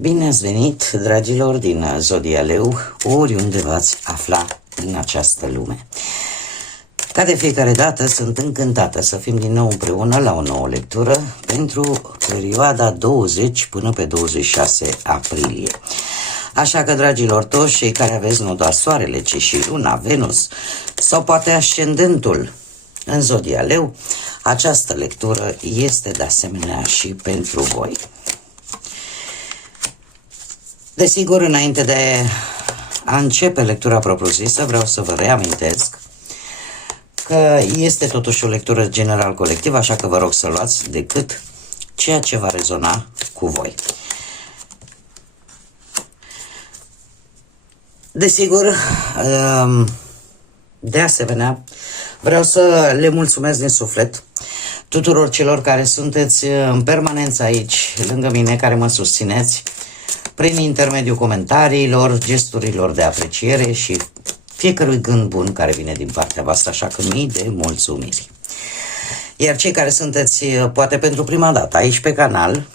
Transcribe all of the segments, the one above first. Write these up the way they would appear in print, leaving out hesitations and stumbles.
Bine ați venit, dragilor, din Zodia Leu, oriunde v-ați afla în această lume. Ca de fiecare dată, sunt încântată să fim din nou împreună la o nouă lectură pentru perioada 20 până pe 26 aprilie. Așa că, dragilor toți, cei care aveți nu doar soarele, ci și luna, Venus sau poate ascendentul în Zodia Leu, această lectură este de asemenea și pentru voi. Desigur, înainte de a începe lectura propriu-zisă, vreau să vă reamintesc că este totuși o lectură general colectivă, așa că vă rog să luați decât ceea ce va rezona cu voi. Desigur, de asemenea, vreau să le mulțumesc din suflet tuturor celor care sunteți în permanență aici, lângă mine, care mă susțineți prin intermediul comentariilor, gesturilor de apreciere și fiecărui gând bun care vine din partea voastră, așa că mii de mulțumiri. Iar cei care sunteți poate pentru prima dată aici pe canal,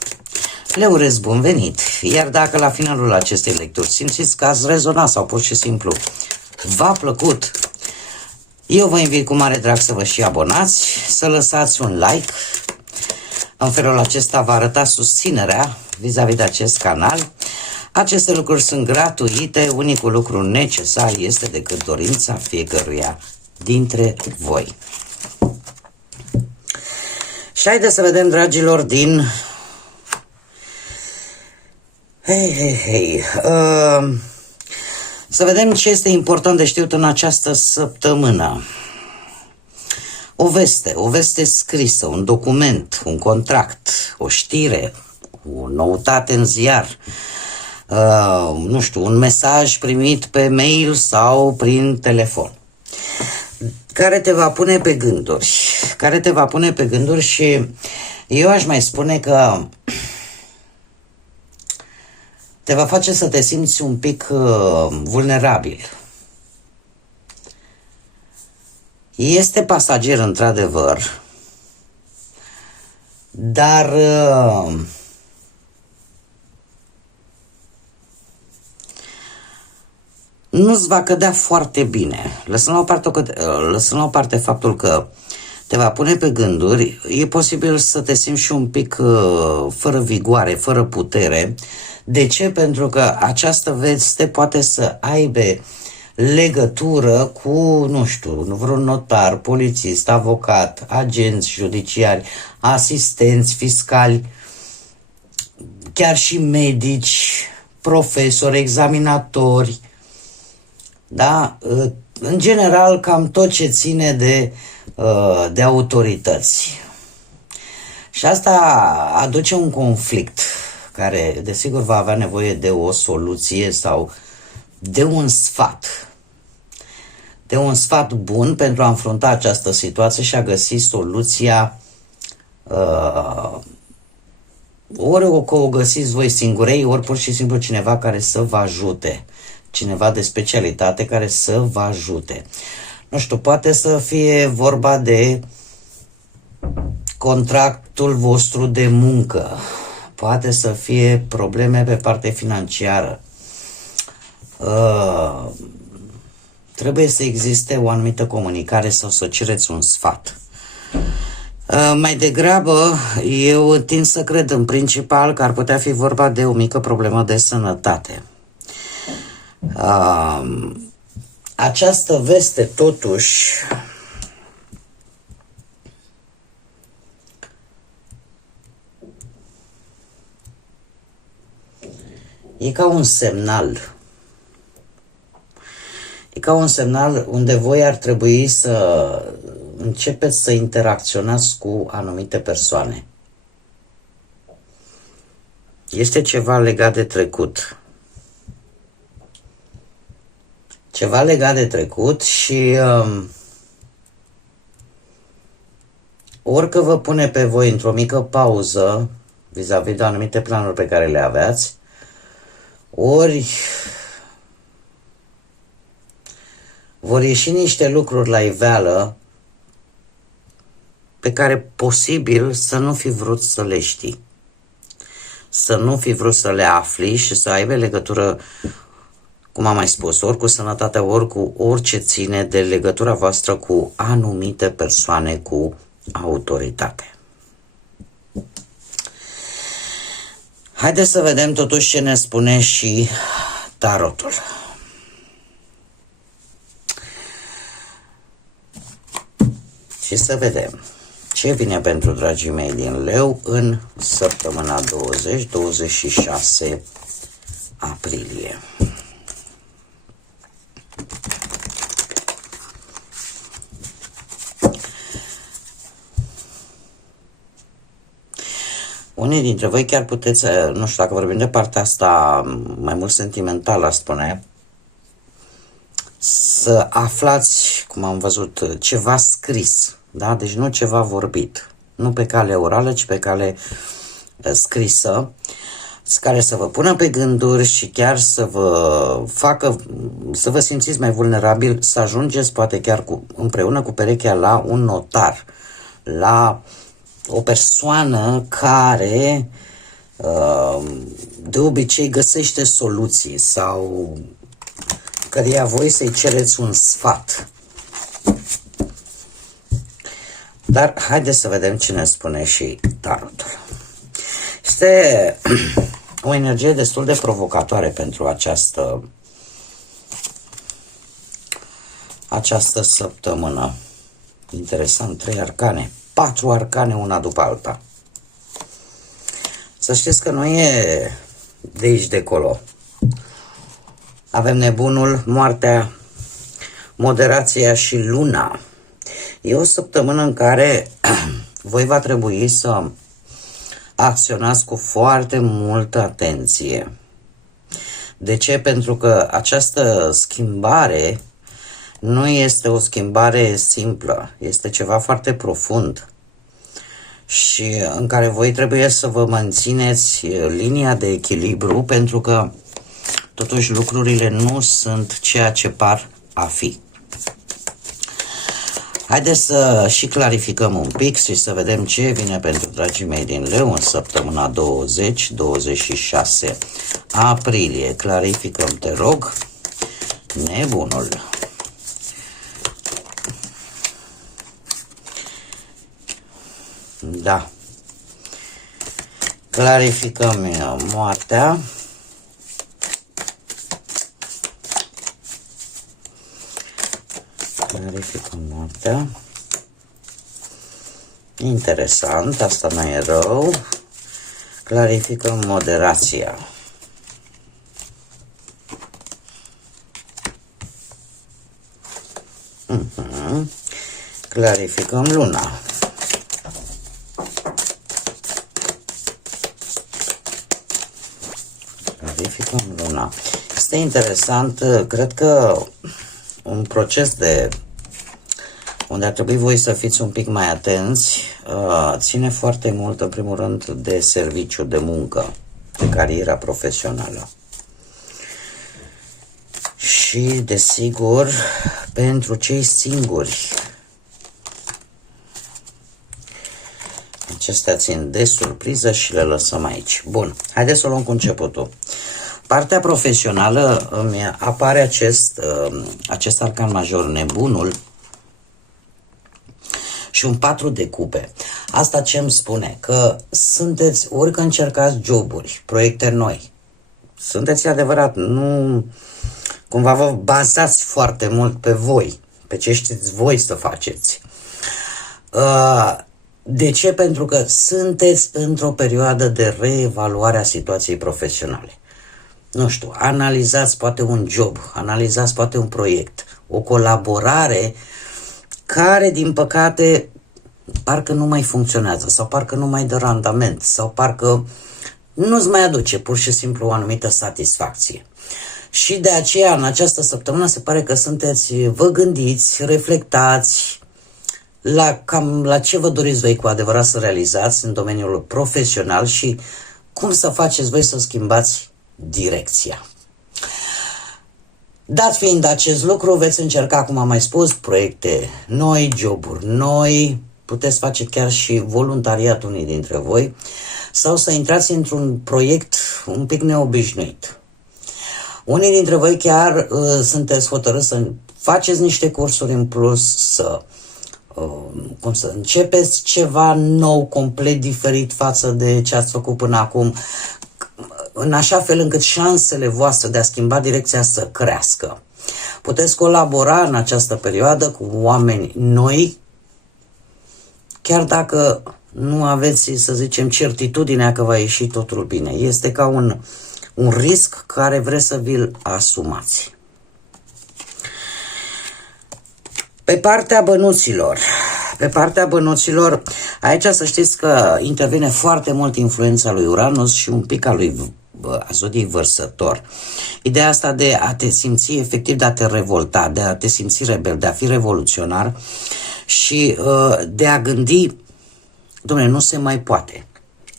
le urez bun venit. Iar dacă la finalul acestei lecturi simțiți că ați rezonat sau pur și simplu v-a plăcut, eu vă invit cu mare drag să vă și abonați, să lăsați un like. În felul acesta va arăta susținerea vis-a-vis de acest canal. Aceste lucruri sunt gratuite, unicul lucru necesar este decât dorința fiecăruia dintre voi. Și haideți să vedem, dragilor, din... Să vedem ce este important de știut în această săptămână. O veste scrisă, un document, un contract, o știre, o noutate în ziar, nu știu, un mesaj primit pe mail sau prin telefon, care te va pune pe gânduri, și eu aș mai spune că te va face să te simți un pic vulnerabil. Este pasager într-adevăr, dar nu-ți va cădea foarte bine. Lăsând la o parte faptul că te va pune pe gânduri, e posibil să te simți și un pic fără vigoare, fără putere. De ce? Pentru că această veste poate să aibă legătură cu, nu știu, vreun notar, polițist, avocat, agenți judiciari, asistenți fiscali, chiar și medici, profesori, examinatori, da? În general, cam tot ce ține de autorități. Și asta aduce un conflict care, desigur, va avea nevoie de o soluție sau de un sfat. De un sfat bun pentru a înfrunta această situație și a găsi soluția, ori o găsiți voi singurei, ori pur și simplu cineva care să vă ajute. Cineva de specialitate care să vă ajute. Nu știu, poate să fie vorba de contractul vostru de muncă. Poate să fie probleme pe partea financiară. Trebuie să existe o anumită comunicare sau să cereți un sfat. Mai degrabă, eu tind să cred în principal că ar putea fi vorba de o mică problemă de sănătate. Această veste, totuși, e ca un semnal. E ca un semnal unde voi ar trebui să începeți să interacționați cu anumite persoane. Este ceva legat de trecut. Ceva legat de trecut și orică vă pune pe voi într-o mică pauză vis-a-vis de anumite planuri pe care le aveați, ori vor ieși niște lucruri la iveală pe care posibil să nu fi vrut să le știi. să nu fi vrut să le afli și să aibă legătură, cum am mai spus, ori cu sănătatea, ori cu orice ține de legătura voastră cu anumite persoane cu autoritate. Haideți să vedem totuși ce ne spune și tarotul. Și să vedem ce vine pentru dragii mei din Leu în săptămâna 20-26 aprilie. Unii dintre voi chiar puteți, nu știu dacă vorbim de partea asta mai mult sentimentală, aș spune, să aflați, cum am văzut, ceva scris, da? Deci nu ceva vorbit, nu pe cale orală, ci pe cale scrisă, care să vă pună pe gânduri și chiar să vă facă, să vă simțiți mai vulnerabil, să ajungeți poate chiar împreună cu perechea la un notar, la o persoană care de obicei găsește soluții sau căreia voi să-i cereți un sfat. Dar haideți să vedem ce ne spune și tarotul. Este o energie destul de provocatoare pentru această săptămână. Interesant, 3 arcane, 4 arcane una după alta. Să știți că nu e de aici de acolo. Avem nebunul, moartea, moderația și luna. E o săptămână în care voi va trebui să acționați cu foarte multă atenție. De ce? Pentru că această schimbare nu este o schimbare simplă, este ceva foarte profund și în care voi trebuie să vă mențineți linia de echilibru, pentru că totuși lucrurile nu sunt ceea ce par a fi. Haideți să și clarificăm un pic și să vedem ce vine pentru dragii mei din Leu în săptămâna 20-26 aprilie. Clarificăm, te rog, nebunul. Da. Clarificăm moartea. Clarificăm moartea. Interesant, asta nu e rău. Clarificăm moderația. Clarificăm luna. Clarificăm luna. Este interesant, cred că un proces unde ar trebui voi să fiți un pic mai atenți, ține foarte mult, în primul rând, de serviciu, de muncă, de cariera profesională. Și, desigur, pentru cei singuri. Acestea țin de surpriză și le lăsăm aici. Bun, haideți să o luăm cu începutul. Partea profesională, îmi apare acest arcan major, nebunul, și un 4 de cupe. Asta ce îmi spune? Că sunteți, ori că încercați joburi, proiecte noi, sunteți adevărat, nu cumva vă bazați foarte mult pe voi, pe ce știți voi să faceți. De ce? Pentru că sunteți într-o perioadă de reevaluare a situației profesionale. Nu știu, analizați poate un job, analizați poate un proiect, o colaborare care, din păcate, parcă nu mai funcționează sau parcă nu mai dă randament sau parcă nu-ți mai aduce pur și simplu o anumită satisfacție. Și de aceea, în această săptămână, se pare că vă gândiți, reflectați la ce vă doriți voi cu adevărat să realizați în domeniul profesional și cum să faceți voi să schimbați direcția. Dat fiind acest lucru, veți încerca, cum am mai spus, proiecte noi, joburi noi, puteți face chiar și voluntariat unii dintre voi, sau să intrați într-un proiect un pic neobișnuit. Unii dintre voi chiar sunteți hotărâți să faceți niște cursuri în plus, să începeți ceva nou, complet diferit față de ce ați făcut până acum, în așa fel încât șansele voastre de a schimba direcția să crească. Puteți colabora în această perioadă cu oameni noi, chiar dacă nu aveți, să zicem, certitudinea că va ieși totul bine. Este ca un risc care vreți să vi-l asumați. Pe partea bănuților, aici să știți că intervine foarte mult influența lui Uranus și un pic a zodiei Vărsător. Ideea asta de a te simți efectiv, de a te revolta, de a te simți rebel, de a fi revoluționar și de a gândi, dom'le, nu se mai poate.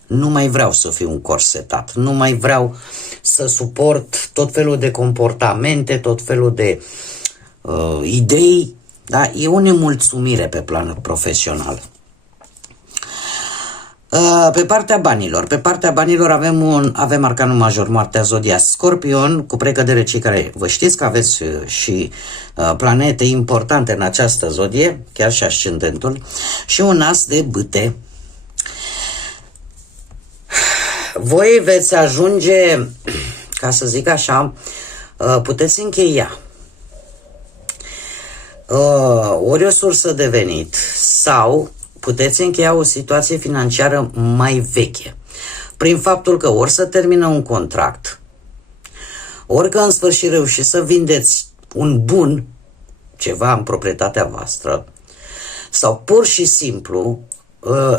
Nu mai vreau să fiu un corsetat, nu mai vreau să suport tot felul de comportamente, tot felul de idei. Da? E o nemulțumire pe plan profesional. Pe partea banilor avem arcanul major, Moartea Zodia Scorpion, cu precădere cei care vă știți că aveți și planete importante în această zodie, chiar și ascendentul, și un as de bâte. Voi veți ajunge, ca să zic așa, puteți încheia ori o sursă de venit sau puteți încheia o situație financiară mai veche, prin faptul că ori să termină un contract, ori că în sfârșit reușiți să vindeți un bun, ceva în proprietatea voastră, sau pur și simplu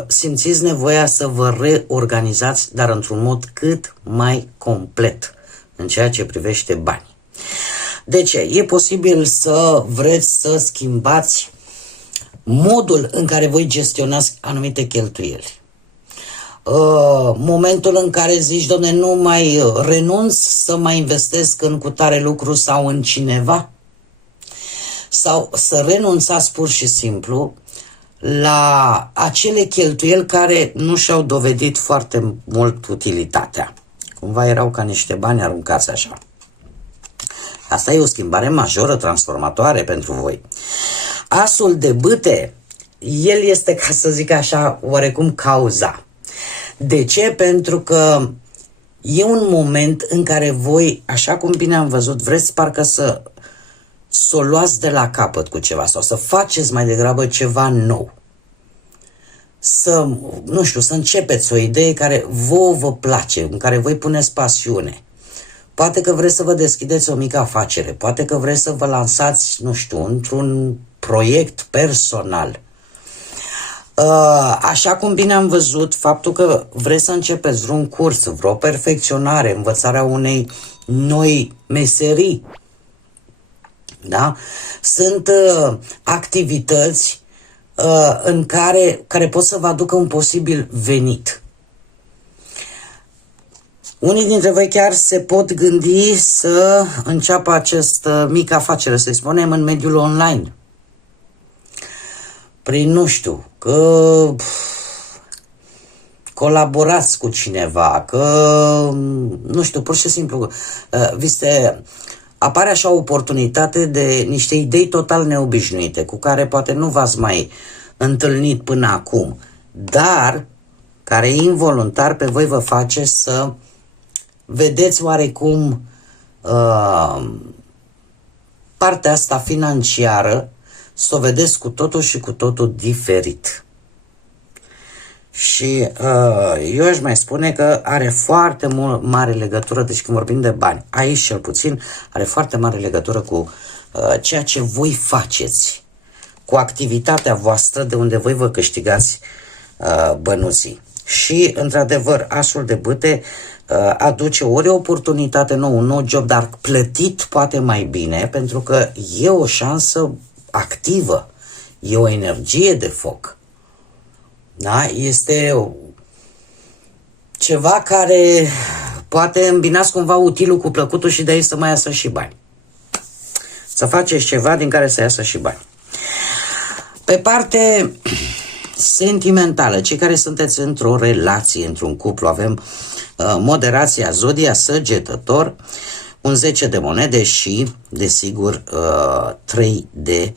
simțiți nevoia să vă reorganizați, dar într-un mod cât mai complet în ceea ce privește bani. De ce? E posibil să vreți să schimbați modul în care voi gestionați anumite cheltuieli. Momentul în care zici, dom'le, nu mai renunț să mai investesc în cutare lucru sau în cineva, sau să renunțați pur și simplu la acele cheltuieli care nu și-au dovedit foarte mult utilitatea. Cumva erau ca niște bani aruncați așa. Asta e o schimbare majoră, transformatoare pentru voi. Asul de bâte, el este, ca să zic așa, oarecum cauza. De ce? Pentru că e un moment în care voi, așa cum bine am văzut, vreți parcă să o luați de la capăt cu ceva sau să faceți mai degrabă ceva nou. Să, nu știu, să începeți o idee care vă place, în care voi puneți pasiune. Poate că vreți să vă deschideți o mică afacere, poate că vreți să vă lansați, nu știu, într-un proiect personal. Așa cum bine am văzut, faptul că vreți să începeți vreun curs, vreo perfecționare, învățarea unei noi meserii, da? Sunt activități în care pot să vă aducă un posibil venit. Unii dintre voi chiar se pot gândi să înceapă această mică afacere, să-i spunem, în mediul online. Prin, nu știu, că colaborați cu cineva, că, nu știu, pur și simplu, apare așa o oportunitate de niște idei total neobișnuite, cu care poate nu v-ați mai întâlnit până acum, dar care involuntar pe voi vă face să vedeți oarecum partea asta financiară, să o vedeți cu totul și cu totul diferit. Și eu aș mai spune că are foarte mare legătură, deci când vorbim de bani, aici cel puțin, are foarte mare legătură cu ceea ce voi faceți, cu activitatea voastră de unde voi vă câștigați bănuții. Și, într-adevăr, asul de bâte aduce ori o oportunitate nouă, un nou job, dar plătit poate mai bine, pentru că e o șansă activă, e o energie de foc. Da? Este ceva care poate îmbinați cumva utilul cu plăcutul și de aici să mai iasă și bani. Să faceți ceva din care să iasă și bani. Pe parte sentimentală. Cei care sunteți într-o relație, într-un cuplu, avem moderația, zodia Săgetător, un 10 de monede și, desigur, 3 de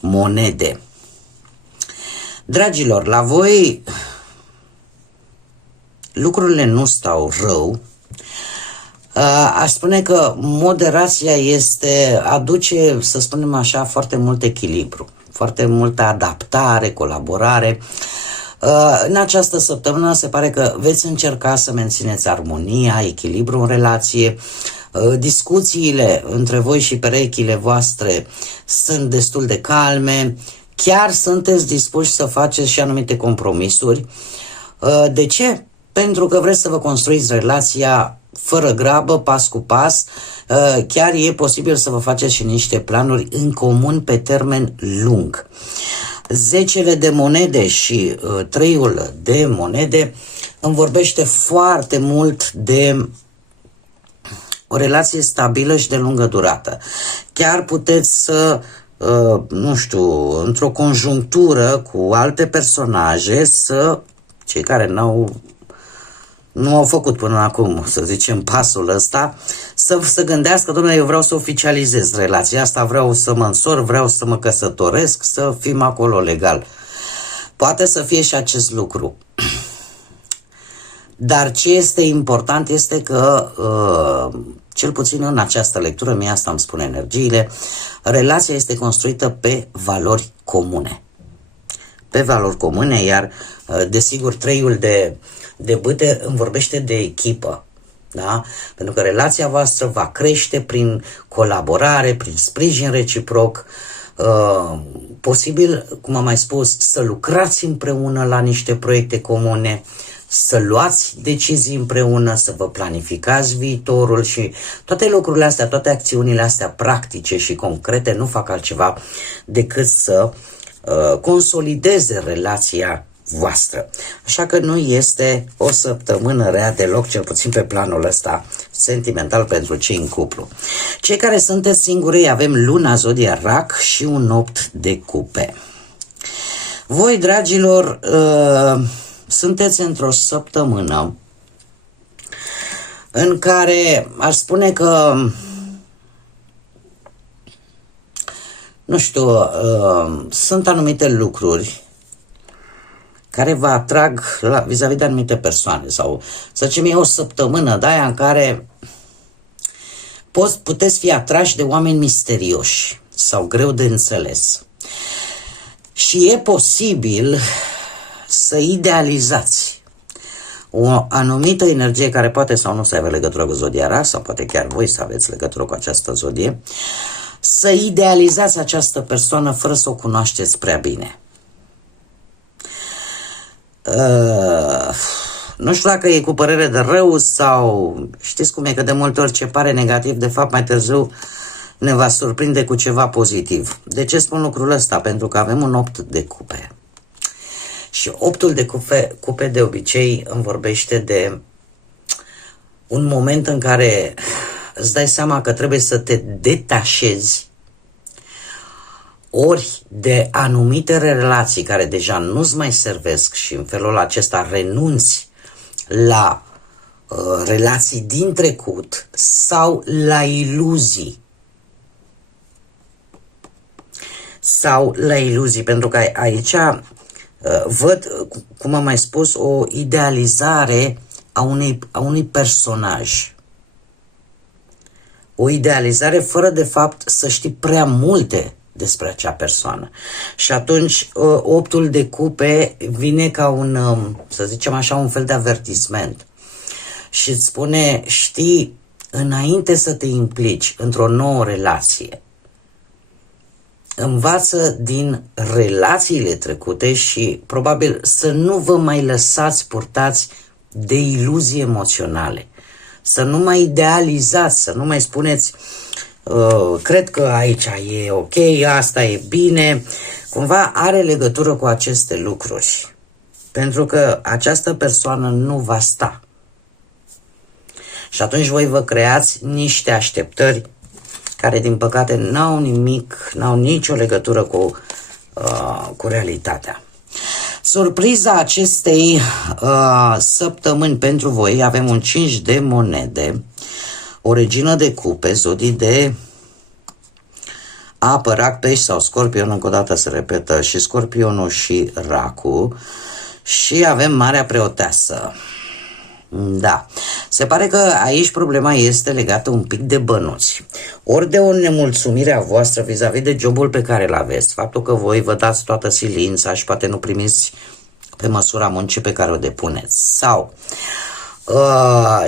monede. Dragilor, la voi lucrurile nu stau rău. Aș spune că moderația aduce, să spunem așa, foarte mult echilibru, foarte multă adaptare, colaborare. În această săptămână se pare că veți încerca să mențineți armonia, echilibru în relație. Discuțiile între voi și perechile voastre sunt destul de calme. Chiar sunteți dispuși să faceți și anumite compromisuri. De ce? Pentru că vreți să vă construiți relația fără grabă, pas cu pas. Chiar e posibil să vă faceți și niște planuri în comun pe termen lung. 10 de monede și 3 de monede îmi vorbește foarte mult de o relație stabilă și de lungă durată. Chiar puteți să, nu știu, într-o conjunctură cu alte personaje, cei care nu au făcut până acum, să zicem, pasul ăsta, să gândească, domnule, eu vreau să oficializez relația asta, vreau să mă însor, vreau să mă căsătoresc, să fim acolo legal. Poate să fie și acest lucru. Dar ce este important este că, cel puțin în această lectură, mie asta îmi spune energiile, relația este construită pe valori comune. Pe valori comune, iar, desigur, 3 de bâte îmi vorbește de echipă. Da? Pentru că relația voastră va crește prin colaborare, prin sprijin reciproc, posibil, cum am mai spus, să lucrați împreună la niște proiecte comune, să luați decizii împreună, să vă planificați viitorul și toate lucrurile astea, toate acțiunile astea practice și concrete nu fac altceva decât să consolideze relația voastră. Așa că nu este o săptămână rea deloc, cel puțin pe planul ăsta sentimental pentru cei în cuplu. Cei care sunteți singuri, avem luna zodia Rac și un 8 de cupe. Voi, dragilor, sunteți într-o săptămână în care aș spune că, nu știu, sunt anumite lucruri care vă atrag vis-a-vis de anumite persoane sau, să zicem, e o săptămână de aia în care puteți fi atrași de oameni misterioși sau greu de înțeles. Și e posibil să idealizați o anumită energie care poate sau nu să aibă legătură cu zodia Rac, sau poate chiar voi să aveți legătură cu această zodie, să idealizați această persoană fără să o cunoașteți prea bine. Nu știu dacă e cu părere de rău sau știți cum e, că de multe ori ce pare negativ, de fapt mai târziu ne va surprinde cu ceva pozitiv. De ce spun lucrul ăsta? Pentru că avem un 8 de cupe. Și 8-ul de cupe de obicei îmi vorbește de un moment în care îți dai seama că trebuie să te detașezi ori de anumite relații care deja nu-ți mai servesc și în felul acesta renunți la relații din trecut sau la iluzii. Pentru că aici văd, cum am mai spus, o idealizare a unui personaj. O idealizare fără de fapt să știi prea multe despre acea persoană. Și atunci 8-ul de cupe vine ca un, să zicem așa, un fel de avertisment. Și îți spune, știi, înainte să te implici într-o nouă relație, învață din relațiile trecute și probabil să nu vă mai lăsați purtați de iluzii emoționale. Să nu mai idealizați, să nu mai spuneți cred că aici e ok, asta e bine. Cumva are legătură cu aceste lucruri. Pentru că această persoană nu va sta. Și atunci voi vă creați niște așteptări care, din păcate, n-au nicio legătură cu realitatea. Surpriza acestei săptămâni pentru voi, avem un 5 de monede, o regină de cupe, zodii de apă, rac, pești sau scorpion, încă o dată se repetă și scorpionul și racul, și avem marea preoteasă. Da, se pare că aici problema este legată un pic de bănuți, ori de o nemulțumire a voastră vis-a-vis de jobul pe care îl aveți, faptul că voi vă dați toată silința și poate nu primiți pe măsura muncii pe care o depuneți, sau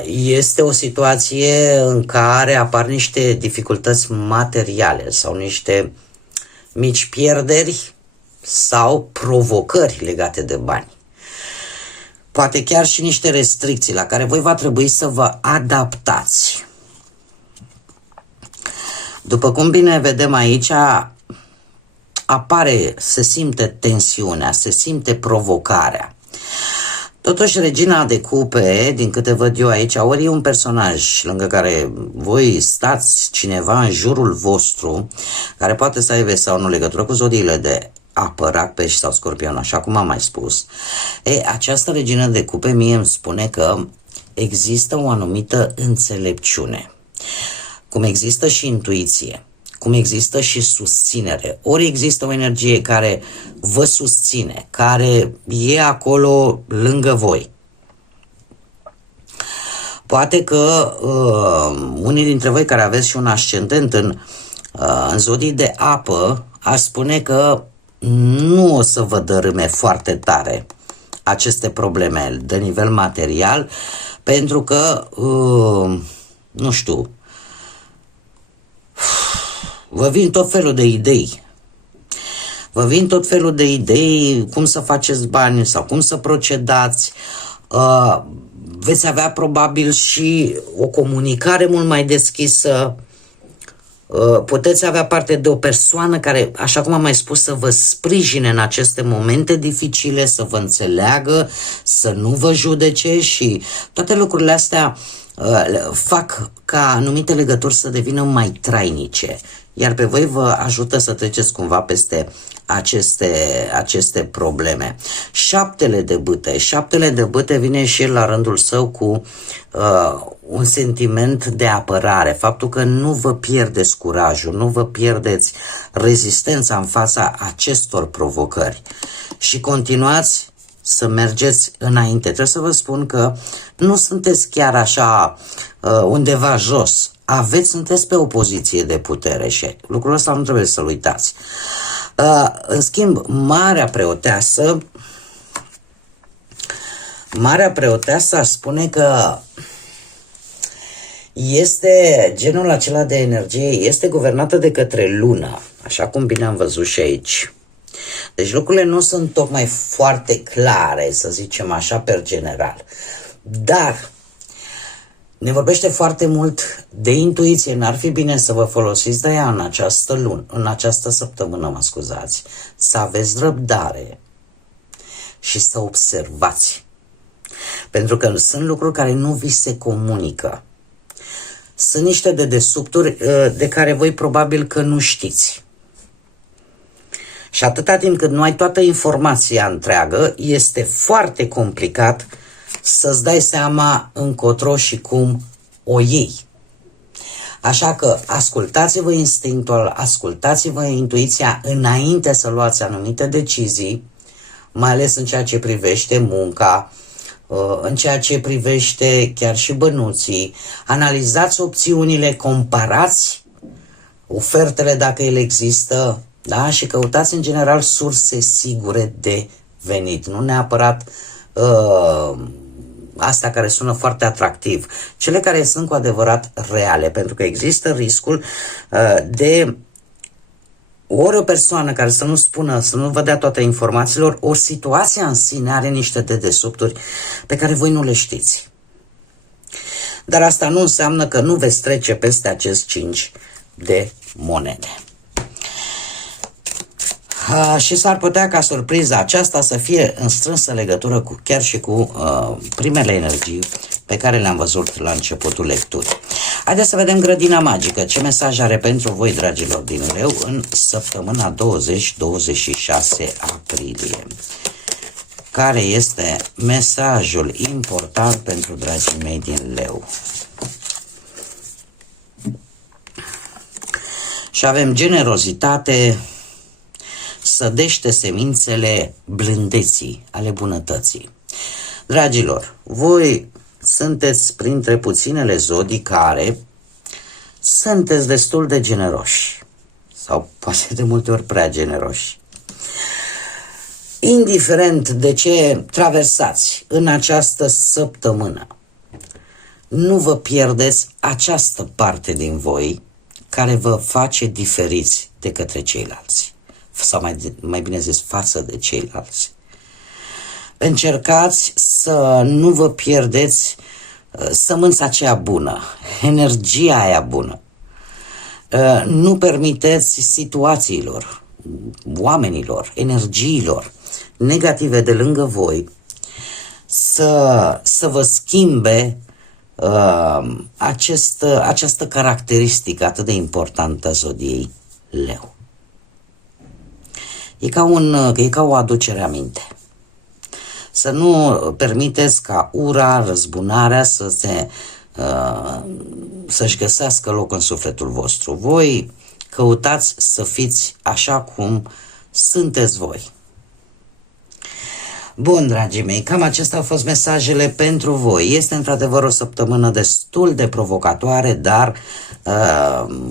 este o situație în care apar niște dificultăți materiale sau niște mici pierderi sau provocări legate de bani. Poate chiar și niște restricții la care voi va trebui să vă adaptați. După cum bine vedem aici, apare, se simte tensiunea, se simte provocarea. Totuși, regina de cupe, din câte văd eu aici, ori e un personaj lângă care voi stați, cineva în jurul vostru, care poate să aibă sau nu legătură cu zodiile de apă, rac, pești sau scorpion, așa cum am mai spus. Această regină de cupe mie îmi spune că există o anumită înțelepciune, cum există și intuiție, cum există și susținere. Ori există o energie care vă susține, care e acolo lângă voi. Poate că unii dintre voi care aveți și un ascendent în zodii de apă, aș spune că nu o să vă dărâme foarte tare aceste probleme de nivel material, pentru că, nu știu, vă vin tot felul de idei. Vă vin tot felul de idei cum să faceți bani sau cum să procedați. Veți avea probabil și o comunicare mult mai deschisă. Puteți avea parte de o persoană care, așa cum am mai spus, să vă sprijine în aceste momente dificile, să vă înțeleagă, să nu vă judece, și toate lucrurile astea fac ca anumite legături să devină mai trainice, iar pe voi vă ajută să treceți cumva peste aceste probleme. Șaptele de bâte vine și el la rândul său cu un sentiment de apărare, faptul că nu vă pierdeți curajul, nu vă pierdeți rezistența în fața acestor provocări și continuați să mergeți înainte. Trebuie să vă spun că nu sunteți chiar așa undeva jos. Sunteți pe o poziție de putere și lucrul ăsta nu trebuie să-l uitați. În schimb, Marea Preoteasă spune că este genul acela de energie, este guvernată de către lună, așa cum bine am văzut și aici. Deci lucrurile nu sunt tocmai foarte clare, să zicem așa, per general. Dar ne vorbește foarte mult de intuiție. N-ar fi bine să vă folosiți de ea în această săptămână, să aveți răbdare și să observați. Pentru că sunt lucruri care nu vi se comunică. Sunt niște dedesubturi de care voi probabil că nu știți. Și atâta timp cât nu ai toată informația întreagă, este foarte complicat să-ți dai seama încotro și cum o iei. Așa că ascultați-vă instinctul, ascultați-vă intuiția înainte să luați anumite decizii, mai ales în ceea ce privește munca, în ceea ce privește chiar și bănuții. Analizați opțiunile, comparați ofertele dacă ele există, da? Și căutați în general surse sigure de venit, nu neapărat astea care sună foarte atractiv, cele care sunt cu adevărat reale, pentru că există riscul de ori o persoană care să nu spună, să nu vă dea toate informațiilor, o situație în sine are niște dedesubturi pe care voi nu le știți. Dar asta nu înseamnă că nu veți trece peste acest 5 de monede. Și s-ar putea ca surpriza aceasta să fie în strânsă legătură chiar și cu primele energii pe care le-am văzut la începutul lecturii. Haideți să vedem grădina magică. Ce mesaj are pentru voi, dragilor din Leu, în săptămâna 20-26 aprilie? care este mesajul important pentru dragii mei din Leu. Și avem generozitate, sădește semințele blândeții, ale bunătății. Dragilor, voi sunteți printre puținele zodii care sunteți destul de generoși, sau poate de multe ori prea generoși. Indiferent de ce traversați în această săptămână, nu vă pierdeți această parte din voi care vă face diferiți de către ceilalți, sau mai bine zis, față de ceilalți. Încercați să nu vă pierdeți sămânța aceea bună, energia aia bună. Nu permiteți situațiilor, oamenilor, energiilor negative de lângă voi să vă schimbe această caracteristică atât de importantă a zodiei Leu. E ca o aducere aminte. Să nu permiteți ca ura, răzbunarea să-și găsească loc în sufletul vostru. Voi căutați să fiți așa cum sunteți voi. Bun, dragii mei, cam acestea au fost mesajele pentru voi. Este într-adevăr o săptămână destul de provocatoare, dar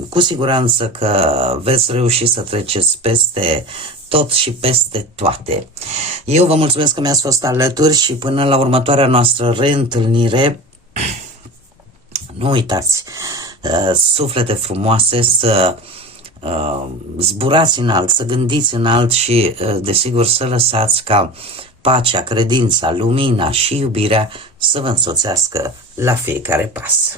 cu siguranță că veți reuși să treceți peste tot și peste toate. Eu vă mulțumesc că mi-ați fost alături și până la următoarea noastră reîntâlnire, nu uitați, suflete frumoase, să zburați înalt, să gândiți înalt și, desigur, să lăsați ca pacea, credința, lumina și iubirea să vă însoțească la fiecare pas.